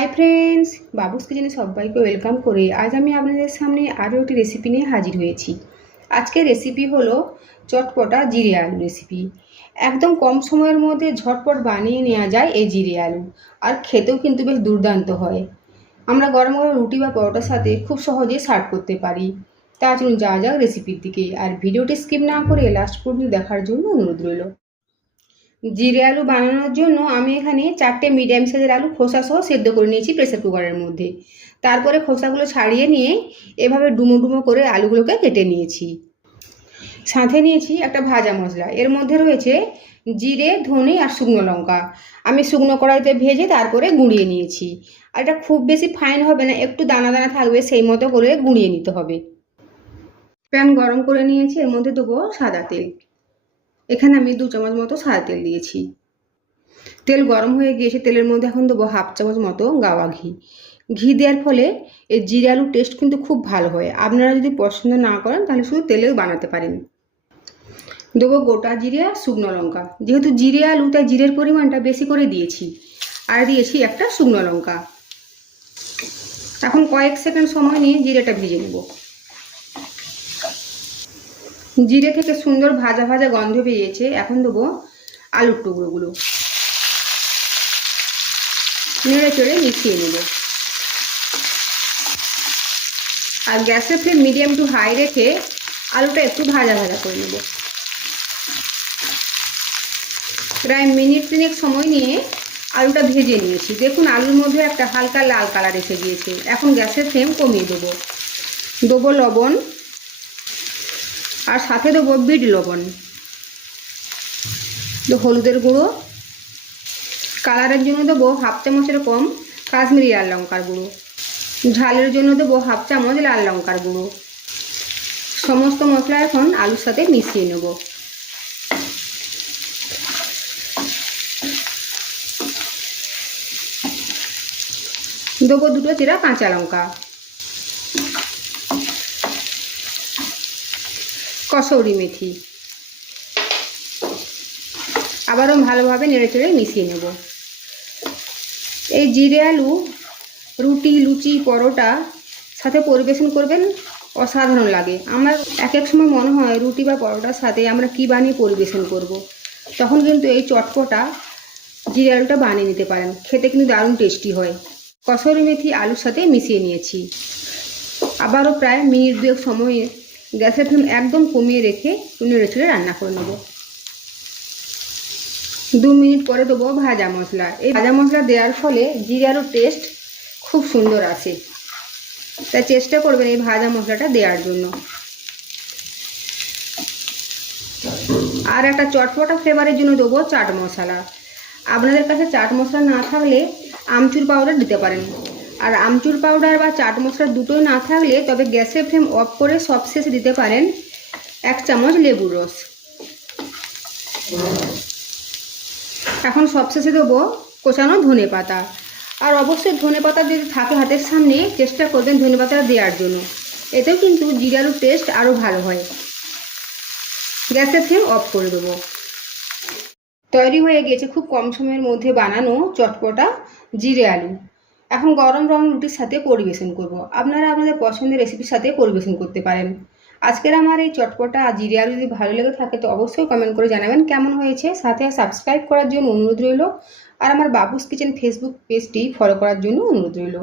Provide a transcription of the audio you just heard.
Hi friends, বাবুস কিচেনে সবাইকে welcome করে আজ আমি আপনাদের সামনে আরও একটি রেসিপি নিয়ে হাজির হয়েছি। আজকের রেসিপি হলো চটপটা জিরে আলু রেসিপি। একদম কম সময়ের মধ্যে ঝটপট বানিয়ে নেওয়া যায় এই জিরে আলু, আর খেতেও কিন্তু বেশ দুর্দান্ত হয়। আমরা গরম গরম রুটি বা পরোটার সাথে খুব সহজেই সার্ভ করতে পারি। তা চলুন যাওয়া যাক রেসিপির দিকে, আর ভিডিওটি স্কিপ না করে লাস্ট পর্যন্ত দেখার জন্য অনুরোধ রইল। জিরে আলু বানানোর জন্য আমি এখানে 4টে মিডিয়াম সাইজের আলু খোসা সহ সেদ্ধ করে নিয়েছি প্রেসার কুকারের মধ্যে। তারপরে খোসাগুলো ছাড়িয়ে নিয়ে এভাবে ডুমো ডুমো করে আলুগুলোকে কেটে নিয়েছি। সাথে নিয়েছি একটা ভাজা মশলা, এর মধ্যে রয়েছে জিরে, ধনে আর শুকনো লঙ্কা। আমি শুকনো কড়াইতে ভেজে তারপরে গুঁড়িয়ে নিয়েছি। আর এটা খুব বেশি ফাইন হবে না, একটু দানা দানা থাকবে, সেই মতো করে গুঁড়িয়ে নিতে হবে। প্যান গরম করে নিয়েছি, এর মধ্যে দেবো সাদা তেল। এখানে আমি 2 চামচ মতো সাদা তেল দিয়েছি। তেল গরম হয়ে গিয়েছে, তেলের মধ্যে এখন দেবো 1/2 চামচ মতো গাওয়া ঘি। ঘি দেওয়ার ফলে এই জিরে আলুর টেস্ট কিন্তু খুব ভালো হয়। আপনারা যদি পছন্দ না করেন তাহলে শুধু তেলেও বানাতে পারেন। দেবো গোটা জিরে আর শুকনো লঙ্কা। যেহেতু জিরে আলু তাই জিরের পরিমাণটা বেশি করে দিয়েছি। আর দিয়েছি একটা শুকনো লঙ্কা। এখন কয়েক সেকেন্ড সময় নিয়ে জিরেটা ভেজে নেব। জিরে থেকে সুন্দর ভাজা ভাজা গন্ধ বেরিয়েছে। এখন দেবো আলুর টুকরোগুলো, নেড়ে চড়ে মিশিয়ে নেব। আর গ্যাসের ফ্লেম মিডিয়াম টু হাই রেখে আলুটা একটু ভাজা ভাজা করে নেব। প্রায় মিনিট 3 সময় নিয়ে আলুটা ভেজে নিয়েছি। দেখুন আলুর মধ্যে একটা হালকা লাল কালার এসে গিয়েছে। এখন গ্যাসের ফ্লেম কমিয়ে দেবো। দেবো লবণ, আর সাথে দেবো বিট লবণ, হলুদের গুঁড়ো, কালারের জন্য দেবো 1/2 চামচের কম কাশ্মীরি লাল লঙ্কার গুঁড়ো, ঝালের জন্য দেবো 1/2 চামচ লাল লঙ্কার গুঁড়ো। সমস্ত মশলা এখন আলুর সাথে মিশিয়ে নেব। দেবো 2টো চিরা কাঁচা লঙ্কা, কসৌরি মেথি। আবারও ভালোভাবে নেড়ে চেড়ে মিশিয়ে নেব। এই জিরে আলু রুটি, লুচি, পরোটা সাথে পরিবেশন করবেন, অসাধারণ লাগে। আমার এক এক সময় মনে হয় রুটি বা পরোটার সাথে আমরা কি বানিয়ে পরিবেশন করব। তখন কিন্তু এই চটপটা জিরে আলুটা বানিয়ে নিতে পারেন, খেতে কিন্তু দারুণ টেস্টি হয়। কসুরি মেথি আলুর সাথে মিশিয়ে নিয়েছি। আবারও প্রায় মিনিট 2 সময়ে গ্যাসের ফ্লেম একদম কমিয়ে রেখে নেড়ে চেড়ে রান্না করে নেব। 2 মিনিট পরে দেবো ভাজা মশলা। এই ভাজা মশলা দেওয়ার ফলে জিরে আলুর টেস্ট খুব সুন্দর আসে, তাই চেষ্টা করবেন এই ভাজা মশলাটা দেওয়ার জন্য। আর একটা চটপটা ফ্লেভারের জন্য দেবো চাট মশলা। আপনাদের কাছে চাট মশলা না থাকলে আমচুর পাউডার দিতে পারেন। আর আমচুর পাউডার বা চাট মশলা দুটোই না থাকলে তবে গ্যাসের ফ্লেম অফ করে সবশেষে দিতে পারেন 1 চামচ লেবুর রস। এখন সবশেষে দেবো কোচানো ধনে পাতা। আর অবশ্যই ধনে পাতা যদি থাকে হাতের সামনে চেষ্টা করবেন ধনে পাতা দেওয়ার জন্য, এতেও কিন্তু জিরে আলুর টেস্ট আরও ভালো হয়। গ্যাসের ফ্লেম অফ করে দেবো। তৈরি হয়ে গেছে খুব কম সময়ের মধ্যে বানানো চটপটা জিরে আলু। এখন গরম গরম রুটির সাথে পরিবেশন করব। আপনারা আপনাদের পছন্দের রেসিপির সাথে পরিবেশন করতে পারেন। আজকের আমার এই চটপটা জিরে আলু যদি ভালো লেগে থাকে তো অবশ্যই কমেন্ট করে জানাবেন কেমন হয়েছে। সাথে সাবস্ক্রাইব করার জন্য অনুরোধ রইল। আর আমার বাবুস কিচেন ফেসবুক পেজটি ফলো করার জন্য অনুরোধ রইল।